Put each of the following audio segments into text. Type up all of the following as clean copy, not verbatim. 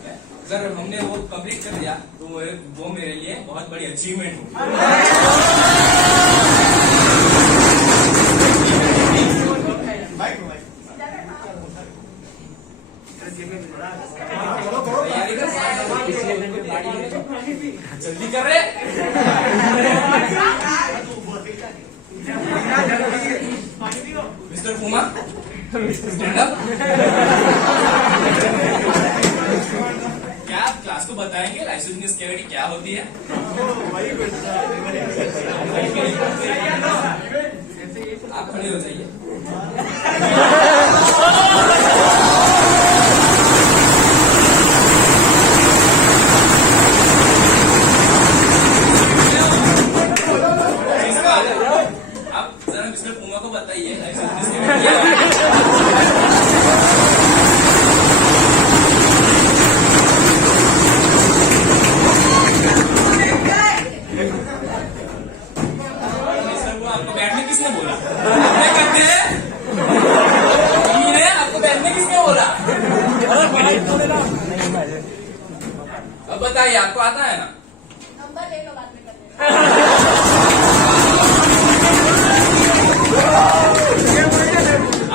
अगर हमने वो कंप्लीट कर दिया तो वो मेरे लिए बहुत बड़ी अचीवमेंट होगी। जल्दी कर रहे मिस्टर कुमार, स्टैंड अप। क्या आप क्लास को बताएंगे लाइसोजेनियस कैविटी क्या होती है? आप खड़े हो जाइए। आप जरा मिस्टर पुमा को बताइए लाइसोजेनियस कैविटी क्या होती है? आपको बैठने किसने बोला? आपको बैठने किसने बोला? अब बताइए, आपको आता है ना? नंबर ले लो, बाद में कर देना।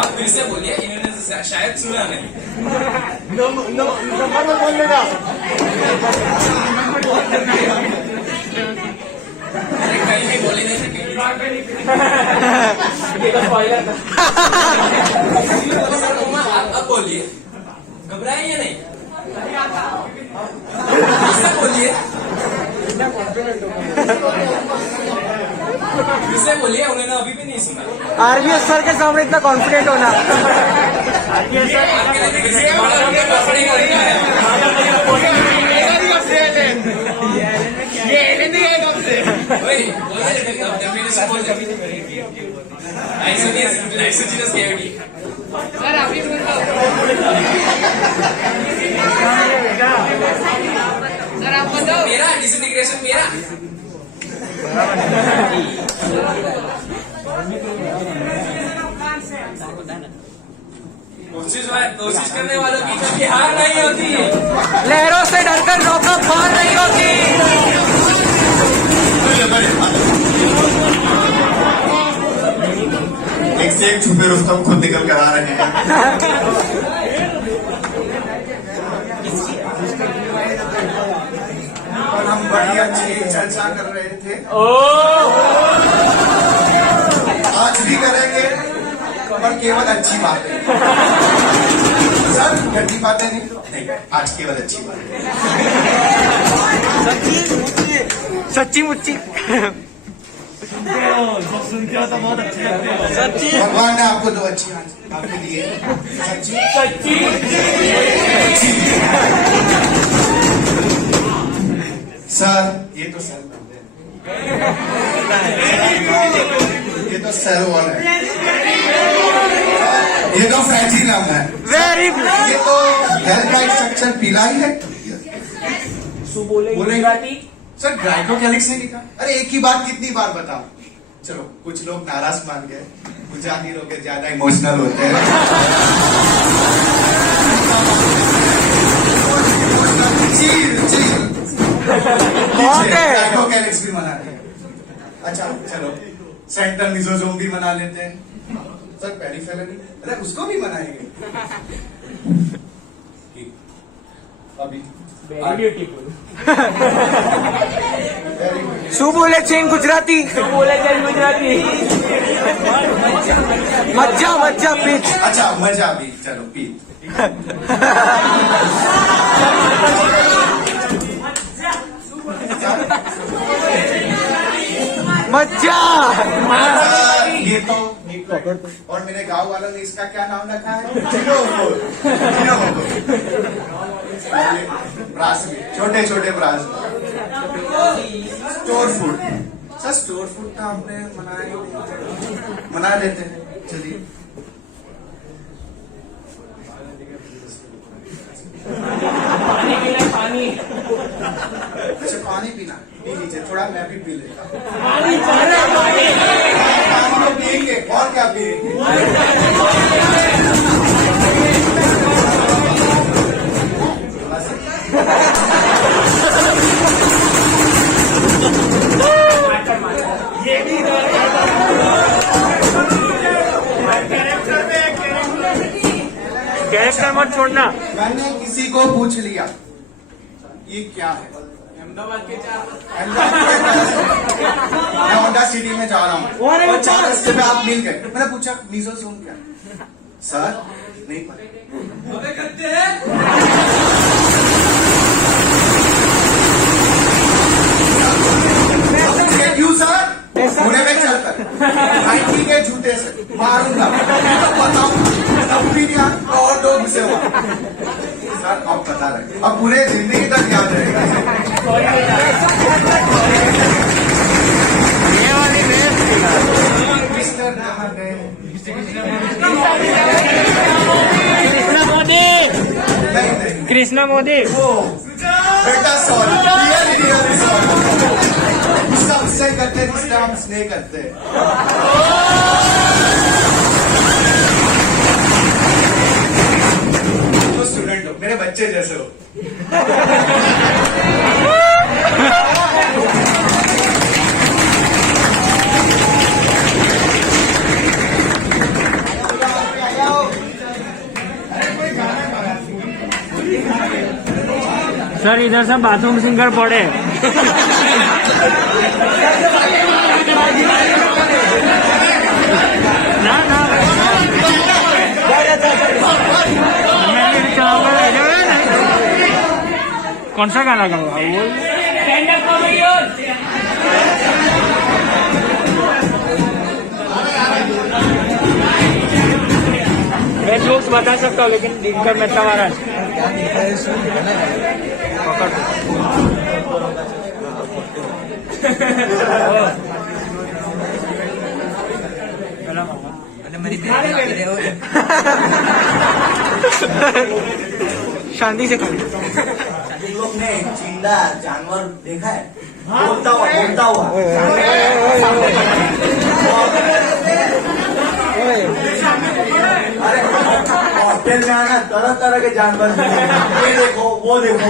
आप फिर से बोलिए, इन्होंने शायद सुना नहीं। नंबर में बोल लेगा। कहीं नहीं बोले नहीं थे। अब बोलिए, घबराए या नहीं? बोलिए, किससे बोलिए, उन्होंने अभी भी नहीं सुना। आरबीएस सर के सामने इतना कॉन्फिडेंट होना। RBS sir lysogenous cavity. Sir आप सर आप बताओ। मेरा डिसइंटीग्रेशन मेरा। कोशिश करने वालों की कभी हार नहीं होती। लहरों से डरकर नौका पार नहीं होती। एक से एक छुपे रुस्तम खुद निकल कर आ रहे हैं। और हम बड़ी अच्छी चर्चा कर रहे थे। आज भी करेंगे, पर केवल अच्छी बातें। सर घटी बातें नहीं, आज केवल अच्छी बातें। सच्ची मुच्ची सुन के तो बहुत अच्छी लगती है। सच्ची भगवान ने आपको दो अच्छी आपके लिए सच्ची सच्ची सर, ये तो सर ये तो सेरोन है, ये तो फ्लैटिनम है, वेरी ये तो हेल्थ स्ट्रक्चर पीला ही है। बोले सर ग्लाइकोकैलिक्स ने लिखा। अरे एक ही बात कितनी बार बताऊं? चलो कुछ लोग नाराज मान गए, गुजराती लोग ज्यादा इमोशनल होते हैं। ग्लाइकोकैलिक्स भी मना रहे हैं। अच्छा चलो सेंट्रल मिजोजोम भी मना लेते हैं। सर पेरिफेरली, अरे उसको भी मनाएंगे। अभी શું બોલે છે ગુજરાતી? મज्जा મज्जा પીઠ। अच्छा मजा भी, चलो पी। મज्जा ये तो और मेरे गांव वालों ने इसका क्या नाम रखा है? ब्रास में छोटे छोटे brass. Store food, sir store food का हमने मना लेते हैं। चलिए पानी अच्छा पानी पीना, पी लीजिए थोड़ा, मैं भी पी लेता हूँ। पानी तो पियेंगे और क्या पियेंगे? छोड़ना। मैंने किसी को पूछ लिया ये क्या है, अहमदाबाद के चार मैं होंडा सिटी में जा रहा हूँ और 4 रास्ते पे आप मिल गए। मैंने पूछा मीजल सोन क्या है? सर नहीं पता। करते हैं क्यों सर? घोड़े में चलकर नाइकी के जूते से मारूंगा तो बताऊं तब भी नहीं और 2 घुसे हुआ। सर अब बता रहे अब पूरे जिंदगी तक याद रहेगा। ये वाली रेस कृष्णा मोदी बेटा सॉरी रियली सॉरी। उसका उससे करते जिसका हम स्नेह करते हैं। तो स्टूडेंट हो मेरे बच्चे जैसे हो। सर इधर से बाथरूम सिंगर पड़े। ना ना कौन सा गाना गाऊंगा वो? मैं जोक्स बता सकता हूँ लेकिन दिनकर मेहता महाराज शांति से करिए। तुम लोग ने जिंदा जानवर देखा है बोलता हुआ अरे हॉस्टल में आना तरह तरह के जानवर ये देखो वो देखो।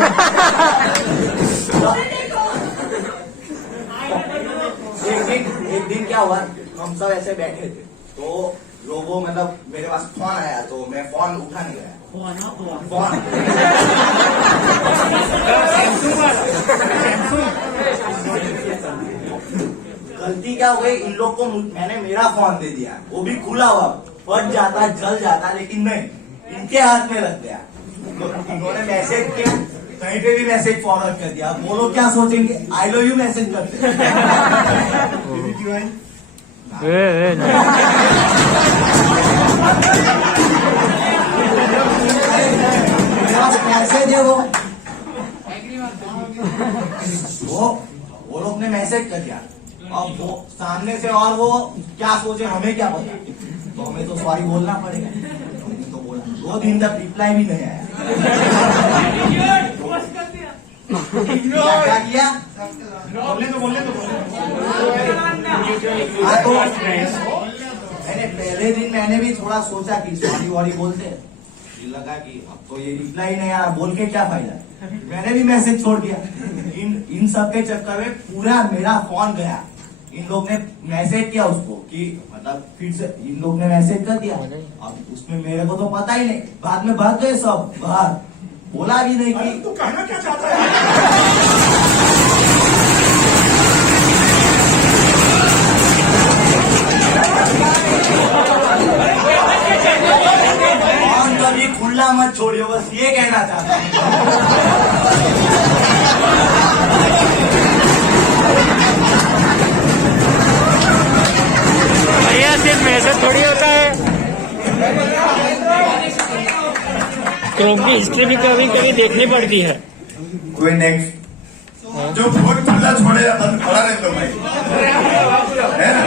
एक दिन क्या हुआ हम सब ऐसे बैठे थे तो लोगों मतलब मेरे पास फोन आया तो मैं फोन उठा नहीं गया। फोन गलती क्या हो गई इन लोग को मैंने मेरा फोन दे दिया वो भी खुला हुआ फट जाता जल जाता लेकिन नहीं इनके हाथ में रख दिया। तो इन्होंने मैसेज किया कहीं पे भी मैसेज फॉरवर्ड कर दिया। वो लोग क्या सोचेंगे आई लव यू मैसेज करते मैसेज है वो लोग ने मैसेज कर दिया। अब वो सामने से और वो क्या सोचे हमें क्या पता तो हमें तो सॉरी बोलना पड़ेगा। तो बोला 2 दिन तक रिप्लाई भी नहीं आया। क्या किया बोलने तो पहले दिन मैंने भी थोड़ा सोचा कि सॉरी वॉरी बोलते लगा कि अब तो ये रिप्लाई नहीं आ रहा बोल के क्या फायदा। मैंने भी मैसेज छोड़ दिया। इन सब के चक्कर में पूरा मेरा फोन गया। इन लोग ने मैसेज किया उसको कि मतलब फिर से इन लोग ने मैसेज कर दिया। अब उसमें मेरे को तो पता ही नहीं बाद में भाग गए सब बाहर बोला भी नहीं कि तू कहना क्या चाहता है। कभी खुला मत छोड़ियो बस ये कहना चाहता हूँ। भैया सिर्फ मैसेज थोड़ी होता है क्रोम की हिस्ट्री भी कभी कभी देखनी पड़ती है। कोई नेक्स्ट जो फोन खुला छोड़े बंद खड़ा रहे तो भाई है ना।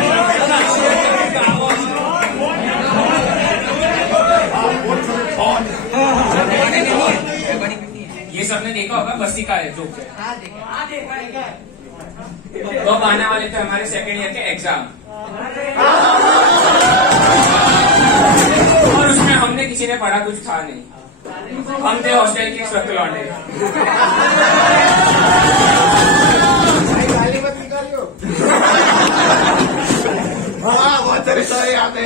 ये सबने देखा होगा बस्ती का है जोक है। तो अब आने वाले थे हमारे सेकेंड ईयर के एग्जाम और उसमें हमने किसी ने पढ़ा कुछ था नहीं। हम थे हॉस्टल के स्वत लौंडे। बहुत सारे यहाँ पे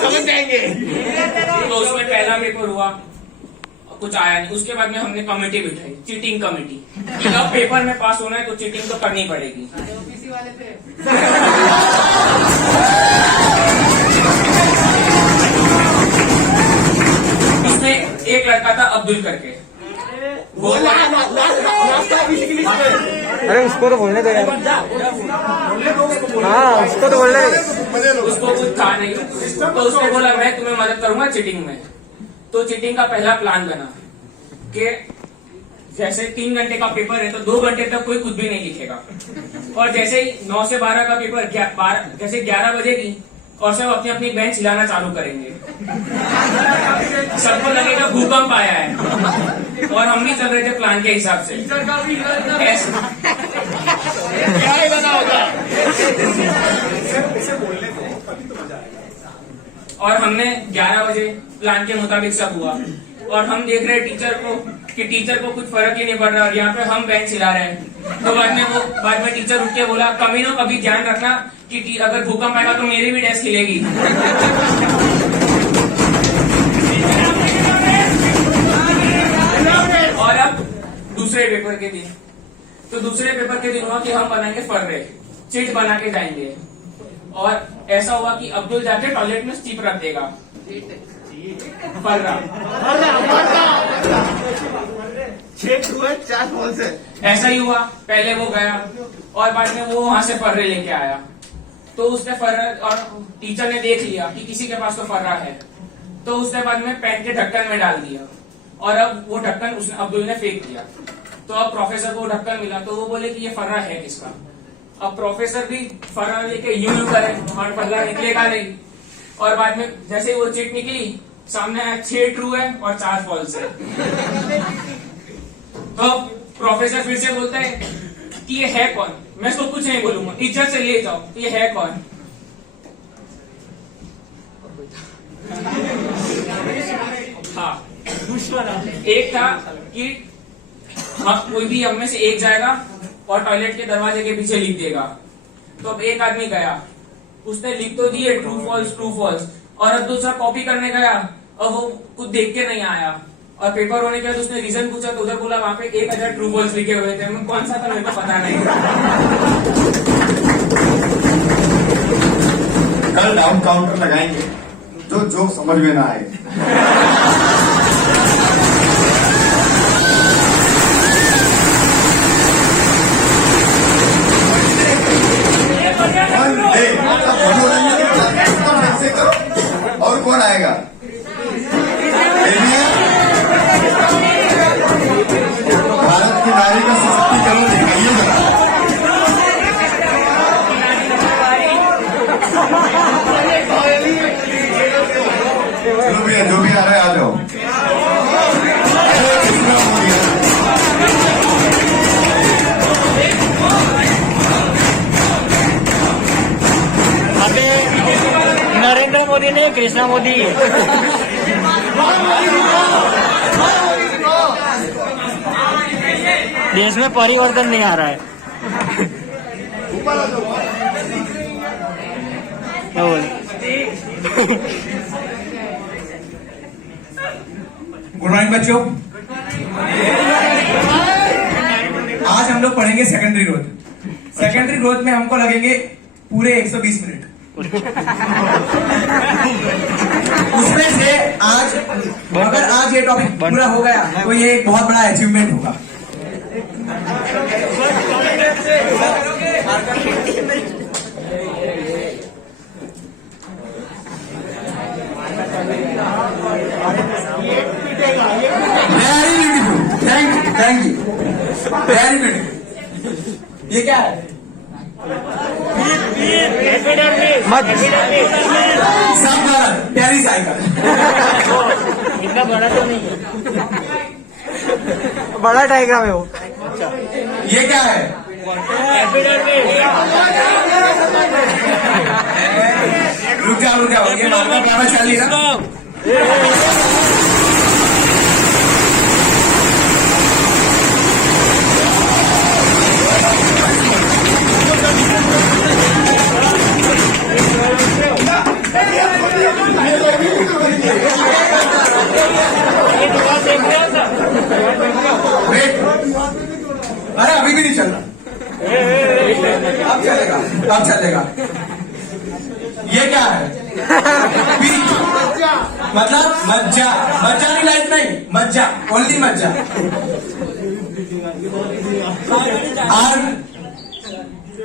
समझ जाएंगे। तो उसमें पहला पेपर हुआ, कुछ आया नहीं। उसके बाद में हमने कमेटी बिठाई, चीटिंग कमेटी, कि अब पेपर में पास होना है तो चीटिंग तो करनी पड़ेगी। उसमें एक लड़का था अब्दुल करके, वो अरे उसको तो बोलने दो यार। हाँ उसको तो बोलने दो। उसको कुछ था नहीं, तो उसने बोला मैं तुम्हें मदद करूंगा चीटिंग में। तो चीटिंग का पहला प्लान बना कि जैसे 3 घंटे का पेपर है तो 2 घंटे तक कोई कुछ भी नहीं लिखेगा, और जैसे ही 9 से 12 का पेपर जैसे 11 बजेगी और सब अपनी अपनी बेंच हिलाना चालू करेंगे। सबको लगेगा भूकंप आया है, और हम भी चल रहे थे प्लान के हिसाब से। क्या ही बना होगा। और हमने 11 बजे प्लान के मुताबिक सब हुआ, और हम देख रहे टीचर को कि टीचर को कुछ फर्क ही नहीं पड़ रहा, और यहाँ पे हम बेंच हिला रहे हैं। तो बाद में टीचर उठ के बोला, कमीनों कभी ध्यान रखना कि अगर भूकंप आएगा तो मेरी भी डेस्क हिलेगी। और अब दूसरे पेपर के दिन, तो दूसरे पेपर के दिन हुआ कि हम बनाएंगे फर्रे, चिट बना के जाएंगे। और ऐसा हुआ कि अब्दुल जाके टॉयलेट में चिप रख देगा, फर्रा। 6 थ्रू है 4 बॉल से। ऐसा ही हुआ, पहले वो गया और बाद में वो वहां से फर्रे लेके आया। तो उसने फर्रा, और टीचर ने देख लिया कि किसी के पास तो फर्रा है, तो उसने बाद में पेन के ढक्कन में डाल दिया, और अब वो ढक्कन उसने अब्दुल ने फेंक दिया। तो अब प्रोफेसर को ढक्कन मिला, तो वो बोले कि ये फर्रा है किसका। अब प्रोफेसर भी फर्रा लेके यूं करे और फर्रा निकलेगा नहीं, और बाद में जैसे वो चिट निकली, सामने 6 ट्रू है और 4 फॉल्स है। तो प्रोफेसर फिर से बोलता है कि ये है कौन। मैं इसको कुछ नहीं बोलूंगा, टीचर से ले जाओ, ये है कौन। हाँ, एक था कि कोई भी हम में से एक जाएगा और टॉयलेट के दरवाजे के पीछे लिख देगा। तो अब एक आदमी गया, उसने लिख तो दिए ट्रू फॉल्स, और अब दूसरा कॉपी करने गया और वो कुछ देख के नहीं आया, और पेपर होने के बाद उसने रीजन पूछा तो उधर बोला वहां पे 1000 ट्रू फॉल्स लिखे हुए थे। मैं कौन सा था मेरे को पता नहीं। कल डाउन काउंटर लगाएंगे, जो जोक समझ में ना आए। और कौन आएगा? भारत की नारी का सशक्तिकरण दिखाइए जरा। जो भी आ रहा है आ जाओ। नरेंद्र मोदी ने कृष्णा मोदी। देश में परिवर्तन नहीं आ रहा है। क्या बोल? गुड मॉर्निंग बच्चों। आज हम लोग पढ़ेंगे सेकेंडरी ग्रोथ। सेकेंडरी ग्रोथ में हमको लगेंगे पूरे 120 मिनट। उसमें से आज अगर आज ये टॉपिक पूरा हो गया तो ये एक बहुत बड़ा अचीवमेंट होगा। Very beautiful, thank you, very beautiful. ये क्या है? सब गलत, प्यारी साइकिल। इतना बड़ा तो नहीं है, बड़ा डायग्राम है वो। ये क्या है? रुक जाओ, ये गाना चल रही है। अब चलेगा, अब चलेगा। ये क्या है? बीट, मतलब मज्जा, मज्जा नहीं लाइफ नहीं, मज्जा, ओनली मज्जा। और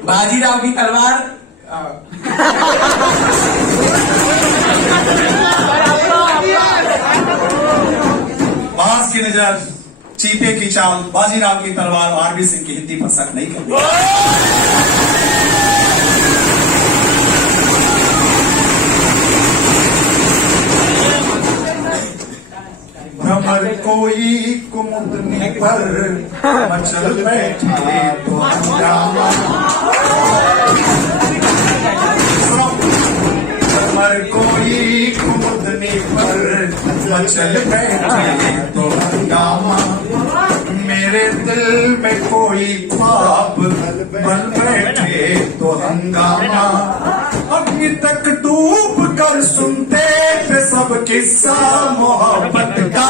बाजीराव की तलवार बांस की नजर, चीते की चाल, बाजीराव की तलवार, आरबी सिंह की हिंदी पसंद नहीं करती। भ्रमर कोई कुमुदनी पर मचल बैठे तो हंगामा। भ्रमर कोई कुमुदनी पर मचल बैठे तो हंगामा। मेरे दिल में कोई ख्वाब बन बैठे तो हंगामा। अग्नि तक डूब कर सुनते थे सब किस्सा मोहब्बत का।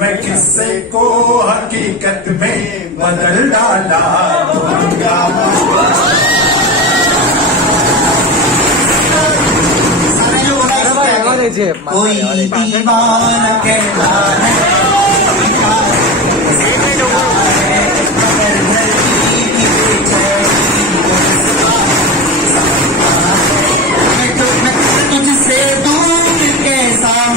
मैं किस्से को हकीकत में बदल डाला तो हंगामा। दीजिए कोई दीवाना कहता है